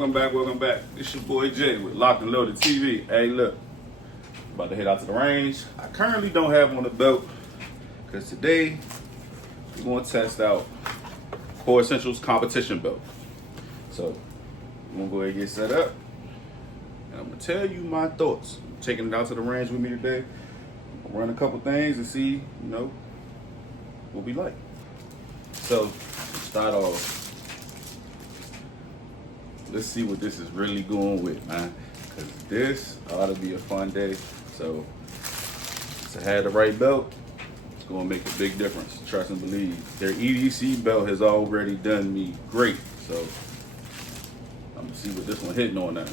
welcome back. It's your boy Jay with Locked and Loaded TV. Hey, look, about to head out to the range. I currently don't have on the belt because today we're going to test out KoreEssentials competition belt. So I'm gonna go ahead and get set up, and I'm gonna tell you my thoughts. I'm taking it out to the range with me today. I'm gonna run a couple things and see, what we like. So start off. Let's see what this is really going with, man. Because this ought to be a fun day. So to have the right belt, it's going to make a big difference. Trust and believe. Their EDC belt has already done me great. So I'm going to see what this one hitting on now.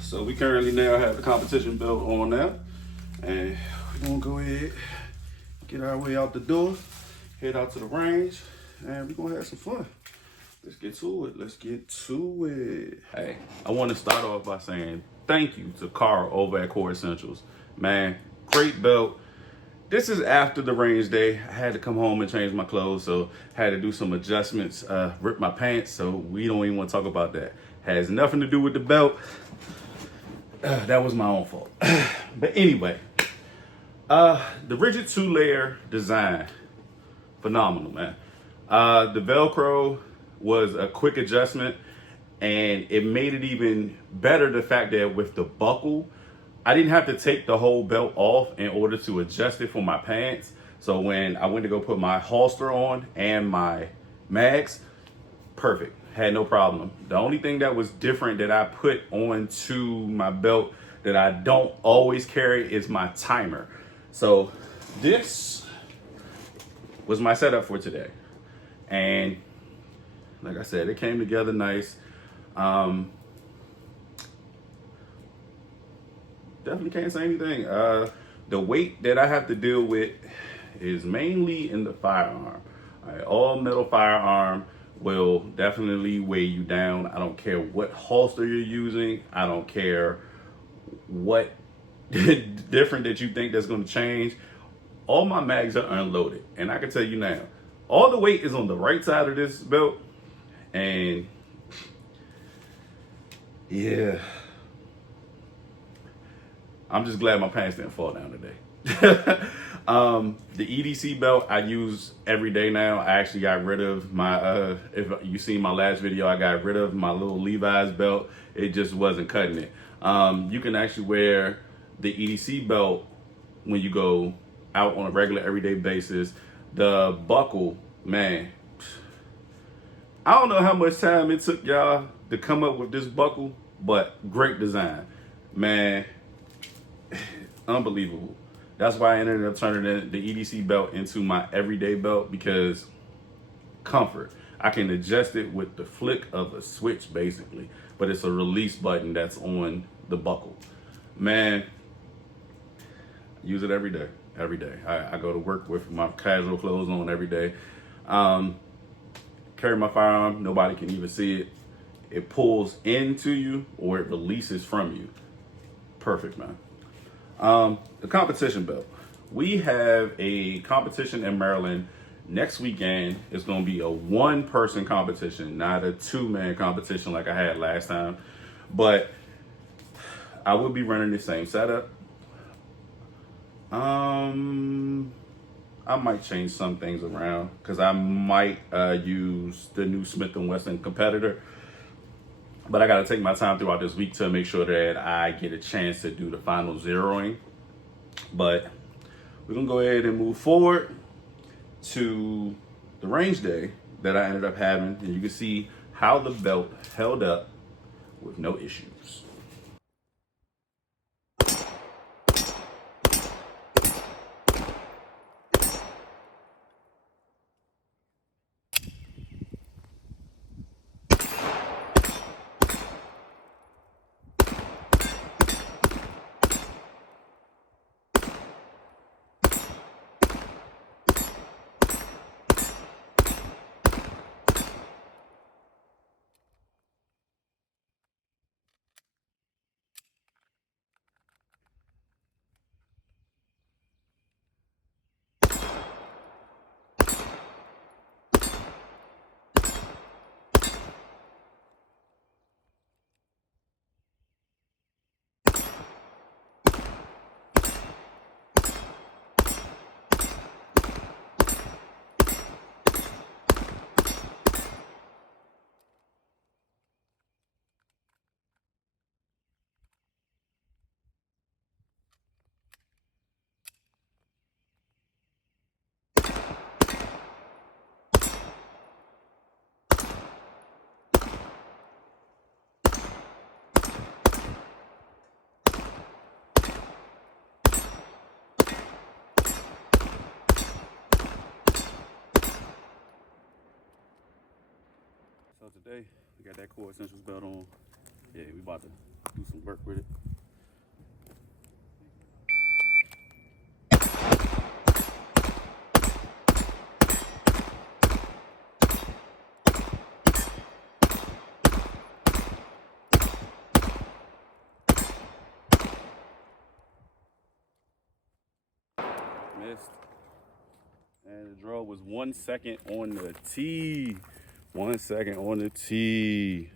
So we currently now have the competition belt on now. And we're going to go ahead, get our way out the door, head out to the range, and we're going to have some fun. Let's get to it. Hey, I want to start off by saying thank you to Carl over at KoreEssentials. Man, great belt. This is after the range day. I had to come home and change my clothes, so I had to do some adjustments, rip my pants, so we don't even want to talk about that. Has nothing to do with the belt. That was my own fault. But anyway, the rigid 2-layer design, phenomenal, man. The Velcro was a quick adjustment, and it made it even better the fact that with the buckle, I didn't have to take the whole belt off in order to adjust it for my pants. So when I went to go put my holster on and my mags, perfect, had no problem. The only thing that was different that I put onto my belt that I don't always carry is my timer. So this was my setup for today, and like I said, it came together nice. Definitely can't say anything. The weight that I have to deal with is mainly in the firearm. All metal firearm will definitely weigh you down. I don't care what holster you're using. I don't care what different that you think that's going to change. All my mags are unloaded, and I can tell you now, all the weight is on the right side of this belt. And yeah, I'm just glad my pants didn't fall down today. The EDC belt I use every day now. I actually got rid of my, if you seen my last video, I got rid of my little Levi's belt. It just wasn't cutting it. You can actually wear the EDC belt when you go out on a regular everyday basis. The buckle, man, I don't know how much time it took y'all to come up with this buckle, but great design, man. Unbelievable. That's why I ended up turning the EDC belt into my everyday belt, because comfort. I can adjust it with the flick of a switch basically, but it's a release button that's on the buckle. Man, use it every day. I go to work with my casual clothes on every day. Carry my firearm, nobody can even see it. It pulls into you or it releases from you. Perfect, man. The competition belt. We have a competition in Maryland next weekend. It's going to be a 1-person competition, not a 2-man competition like I had last time. But I will be running the same setup. I might change some things around, because I might use the new Smith&Wesson Competitor. But I got to take my time throughout this week to make sure that I get a chance to do the final zeroing. But we're going to go ahead and move forward to the range day that I ended up having. And you can see how the belt held up with no issues. day. We got that KoreEssentials belt on. Yeah, we about to do some work with it. Missed. And the draw was 1 second on the tee. 1 second on the tee.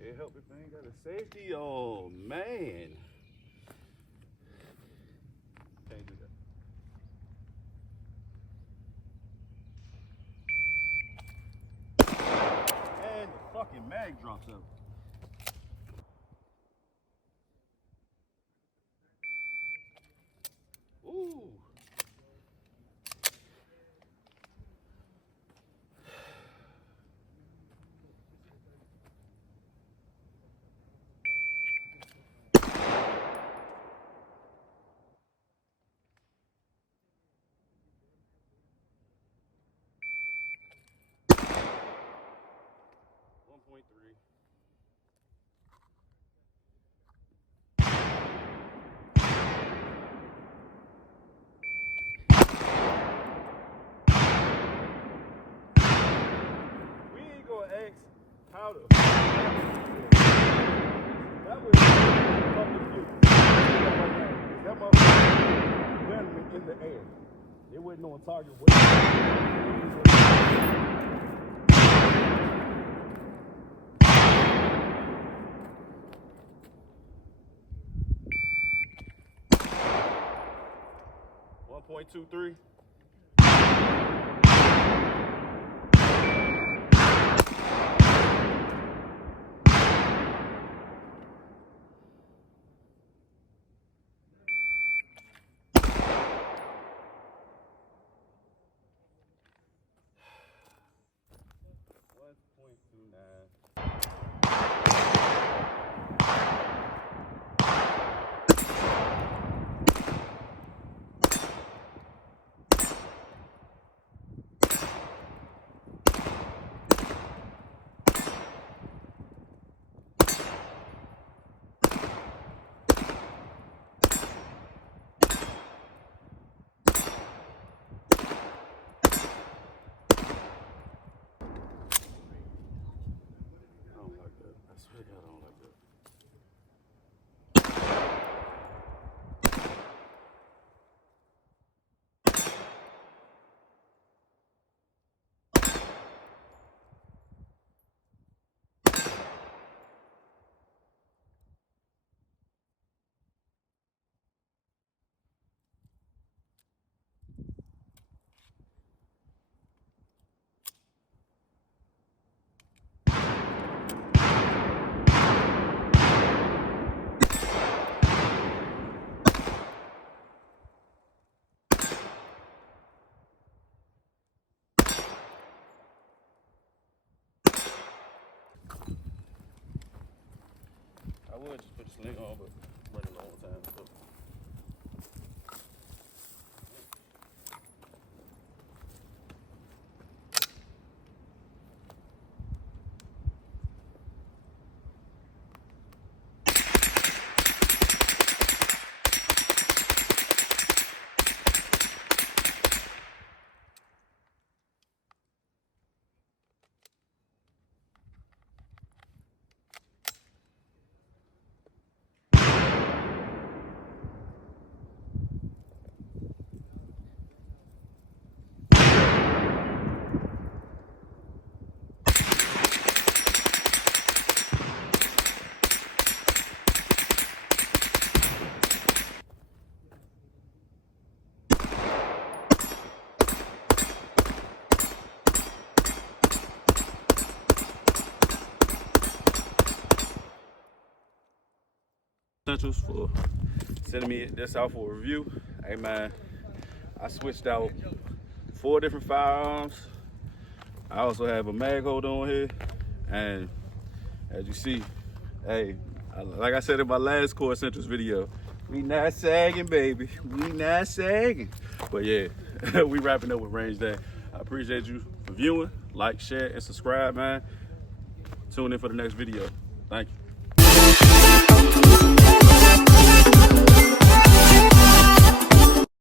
It help if I ain't got a safety. Oh man. Can't do that. And the fucking mag drops out. Ooh. How the that was fucking cute. That motherfucker went in the air. It wasn't on target. 1.23. I swear to God, I don't like that. I would just put the sling on, but running a long time. So. KoreEssentials for sending me this out for a review. Hey man, I switched out 4 different firearms. I also have a mag holder on here, and as you see, hey, like I said in my last KoreEssentials video, we not sagging, baby. We not sagging. But yeah, we wrapping up with range day. I appreciate you for viewing. Like, share, and subscribe, man. Tune in for the next video. Thank you.